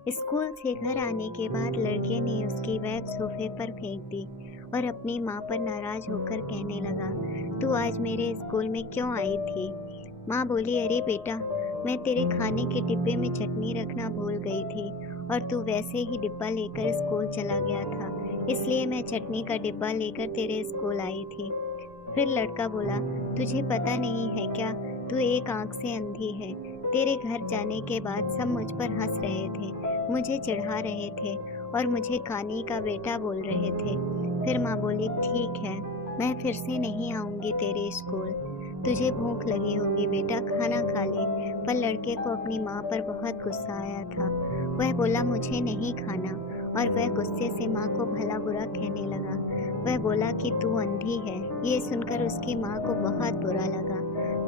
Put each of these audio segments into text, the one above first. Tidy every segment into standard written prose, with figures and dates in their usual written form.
School से घर आने के बाद लड़के ने उसकी बैग सोफे पर फेंक दी और अपनी माँ पर नाराज होकर कहने लगा, तू आज मेरे स्कूल में क्यों आई थी? माँ बोली, अरे बेटा, मैं तेरे खाने के डिब्बे में चटनी रखना भूल गई थी और तू वैसे ही डिब्बा लेकर स्कूल चला गया था, इसलिए मैं चटनी का डिब्बा लेकर तेरे स्कूल आई थी। फिर लड़का बोला, तुझे पता नहीं है क्या, तू एक आंख से अंधी है। तेरे घर जाने के बाद सब मुझ पर हंस रहे थे, मुझे चिढ़ा रहे थे और मुझे कानी का बेटा बोल रहे थे। फिर माँ बोली, ठीक है, मैं फिर से नहीं आऊँगी तेरे स्कूल। तुझे भूख लगी होगी बेटा, खाना खा ले। पर लड़के को अपनी माँ पर बहुत गुस्सा आया था। वह बोला, मुझे नहीं खाना, और वह गुस्से से माँ को भला बुरा कहने लगा। वह बोला कि तू अंधी है। ये सुनकर उसकी माँ को बहुत बुरा लगा,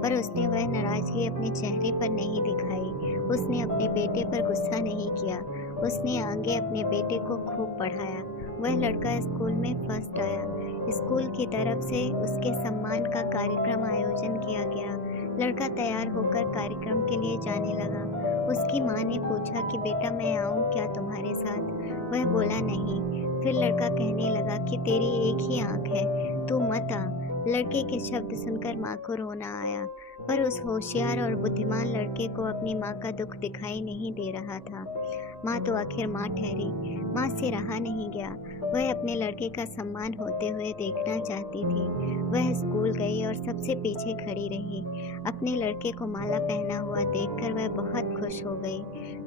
पर उसने वह नाराजगी अपने चेहरे पर नहीं दिखाई। उसने अपने बेटे पर गुस्सा नहीं किया। उसने आगे अपने बेटे को खूब पढ़ाया। वह लड़का स्कूल में फर्स्ट आया। स्कूल की तरफ से उसके सम्मान का कार्यक्रम आयोजन किया गया। लड़का तैयार होकर कार्यक्रम के लिए जाने लगा। उसकी माँ ने पूछा कि बेटा, मैं आऊँ क्या तुम्हारे साथ? वह बोला, नहीं। फिर लड़का कहने लगा कि तेरी एक ही आँख है, तू मत आ। लड़के के शब्द सुनकर माँ को रोना आया, पर उस होशियार और बुद्धिमान लड़के को अपनी माँ का दुख दिखाई नहीं दे रहा था। माँ तो आखिर माँ ठहरी। माँ से रहा नहीं गया। वह अपने लड़के का सम्मान होते हुए देखना चाहती थी। वह स्कूल गई और सबसे पीछे खड़ी रही। अपने लड़के को माला पहना हुआ देखकर वह बहुत खुश हो गई।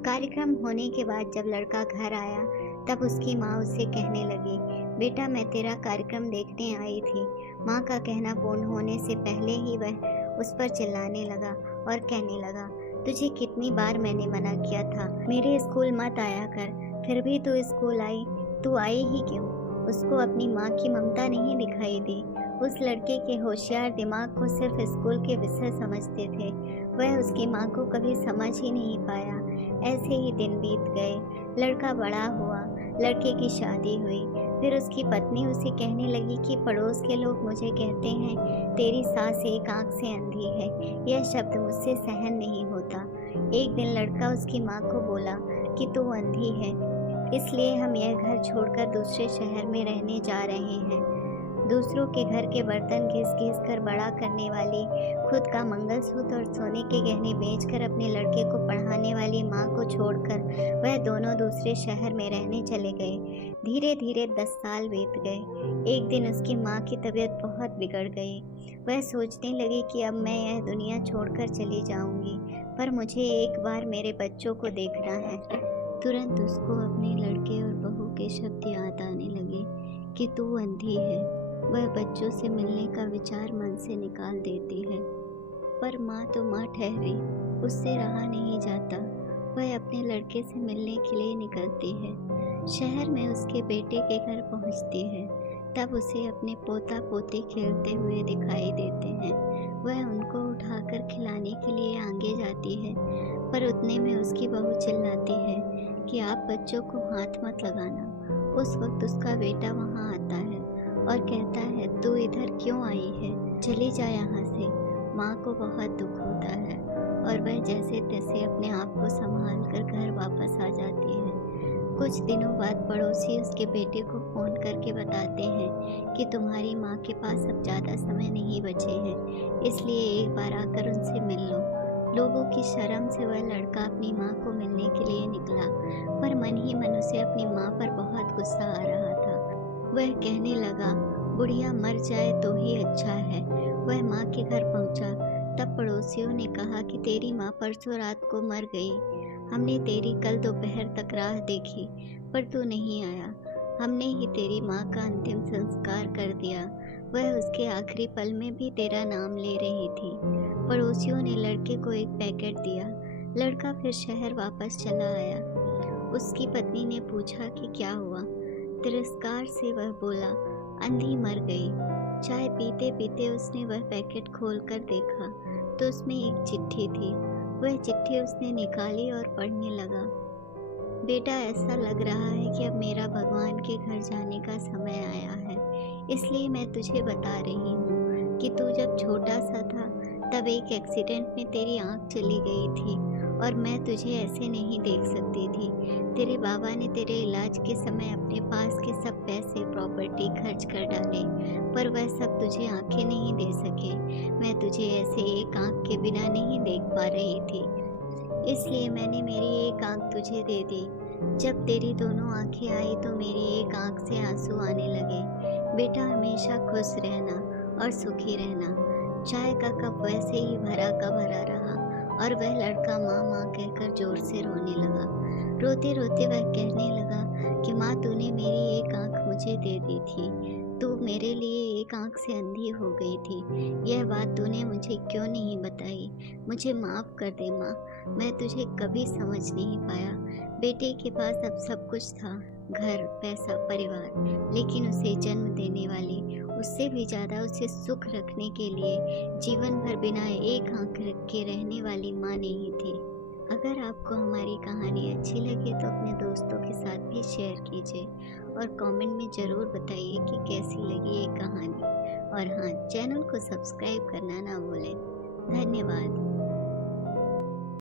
कार्यक्रम होने के बाद जब लड़का घर आया, तब उसकी माँ उससे कहने लगी, बेटा, मैं तेरा कार्यक्रम देखने आई थी। माँ का कहना पूर्ण होने से पहले ही वह उस पर चिल्लाने लगा और कहने लगा, तुझे कितनी बार मैंने मना किया था मेरे स्कूल मत आया कर, फिर भी तू स्कूल आई। तू आई ही क्यों? उसको अपनी माँ की ममता नहीं दिखाई दी। उस लड़के के होशियार दिमाग को सिर्फ स्कूल के विषय समझते थे। वह उसकी माँ को कभी समझ ही नहीं पाया। ऐसे ही दिन बीत गए। लड़का बड़ा हुआ, लड़के की शादी हुई। फिर उसकी पत्नी उसे कहने लगी कि पड़ोस के लोग मुझे कहते हैं तेरी सास एक आंख से अंधी है। यह शब्द मुझसे सहन नहीं होता। एक दिन लड़का उसकी माँ को बोला कि तू अंधी है, इसलिए हम यह घर छोड़कर दूसरे शहर में रहने जा रहे हैं। दूसरों के घर के बर्तन घिस घिस कर बड़ा करने वाली, खुद का मंगलसूत्र और सोने के गहने बेचकर अपने लड़के को पढ़ाने वाली माँ को छोड़कर वह दोनों दूसरे शहर में रहने चले गए। धीरे धीरे 10 साल बीत गए। एक दिन उसकी माँ की तबीयत बहुत बिगड़ गई। वह सोचने लगी कि अब मैं यह दुनिया छोड़कर चली जाऊंगी, पर मुझे एक बार मेरे बच्चों को देखना है। तुरंत उसको अपने लड़के और बहू के शब्द याद आने लगे कि तू अंधी है। वह बच्चों से मिलने का विचार मन से निकाल देती है, पर माँ तो माँ ठहरी, उससे रहा नहीं जाता। वह अपने लड़के से मिलने के लिए निकलती है। शहर में उसके बेटे के घर पहुँचती है, तब उसे अपने पोता पोती खेलते हुए दिखाई देते हैं। वह उनको उठाकर खिलाने के लिए आगे जाती है, पर उतने में उसकी बहू चिल्लाती है कि आप बच्चों को हाथ मत लगाना। उस वक्त उसका बेटा वहाँ आता है और कहता है, तू इधर क्यों आई है? चली जा यहाँ से। माँ को बहुत दुख होता है और वह जैसे तैसे अपने आप को संभाल कर घर वापस आ जाती है। कुछ दिनों बाद पड़ोसी उसके बेटे को फ़ोन करके बताते हैं कि तुम्हारी माँ के पास अब ज़्यादा समय नहीं बचे हैं, इसलिए एक बार आकर उनसे मिल लो। लोगों की शर्म से वह लड़का अपनी माँ को मिलने के लिए निकला, पर मन ही मन उसे अपनी माँ पर बहुत गुस्सा आ रहा था। वह कहने लगा, बुढ़िया मर जाए तो ही अच्छा है। वह माँ के घर पहुँचा, तब पड़ोसियों ने कहा कि तेरी माँ परसों रात को मर गई। हमने तेरी कल दोपहर तक राह देखी, पर तू नहीं आया। हमने ही तेरी माँ का अंतिम संस्कार कर दिया। वह उसके आखिरी पल में भी तेरा नाम ले रही थी। पड़ोसियों ने लड़के को एक पैकेट दिया। लड़का फिर शहर वापस चला आया। उसकी पत्नी ने पूछा कि क्या हुआ। तिरस्कार से वह बोला, अंधी मर गई। चाय पीते पीते उसने वह पैकेट खोलकर देखा तो उसमें एक चिट्ठी थी। वह चिट्ठी उसने निकाली और पढ़ने लगा। बेटा, ऐसा लग रहा है कि अब मेरा भगवान के घर जाने का समय आया है, इसलिए मैं तुझे बता रही हूँ कि तू जब छोटा सा था तब एक एक्सीडेंट में तेरी आँख चली गई थी और मैं तुझे ऐसे नहीं देख सकती थी। तेरे बाबा ने तेरे इलाज के समय अपने पास के सब पैसे प्रॉपर्टी खर्च कर डाले, पर वह सब तुझे आंखें नहीं दे सके। मैं तुझे ऐसे एक आंख के बिना नहीं देख पा रही थी, इसलिए मैंने मेरी एक आंख तुझे दे दी। जब तेरी दोनों आंखें आई तो मेरी एक आंख से आंसू आने लगे। बेटा, हमेशा खुश रहना और सुखी रहना। चाय का कप वैसे ही भरा का भरा रहा और वह लड़का माँ माँ कहकर जोर से रोने लगा। रोते रोते वह कहने लगा कि माँ, तूने मेरी एक आंख मुझे दे दी थी, तू मेरे लिए एक आंख से अंधी हो गई थी। यह बात तूने मुझे क्यों नहीं बताई? मुझे माफ़ कर दे माँ, मैं तुझे कभी समझ नहीं पाया। बेटे के पास अब सब कुछ था, घर, पैसा, परिवार, लेकिन उसे जन्म देने वाली, उससे भी ज़्यादा उसे सुख रखने के लिए जीवन भर बिना एक आंख रख के रहने वाली माँ नहीं थी। अगर आपको हमारी कहानी अच्छी लगे तो अपने दोस्तों के साथ भी शेयर कीजिए और कमेंट में ज़रूर बताइए कि कैसी लगी ये कहानी। और हाँ, चैनल को सब्सक्राइब करना ना भूलें। धन्यवाद।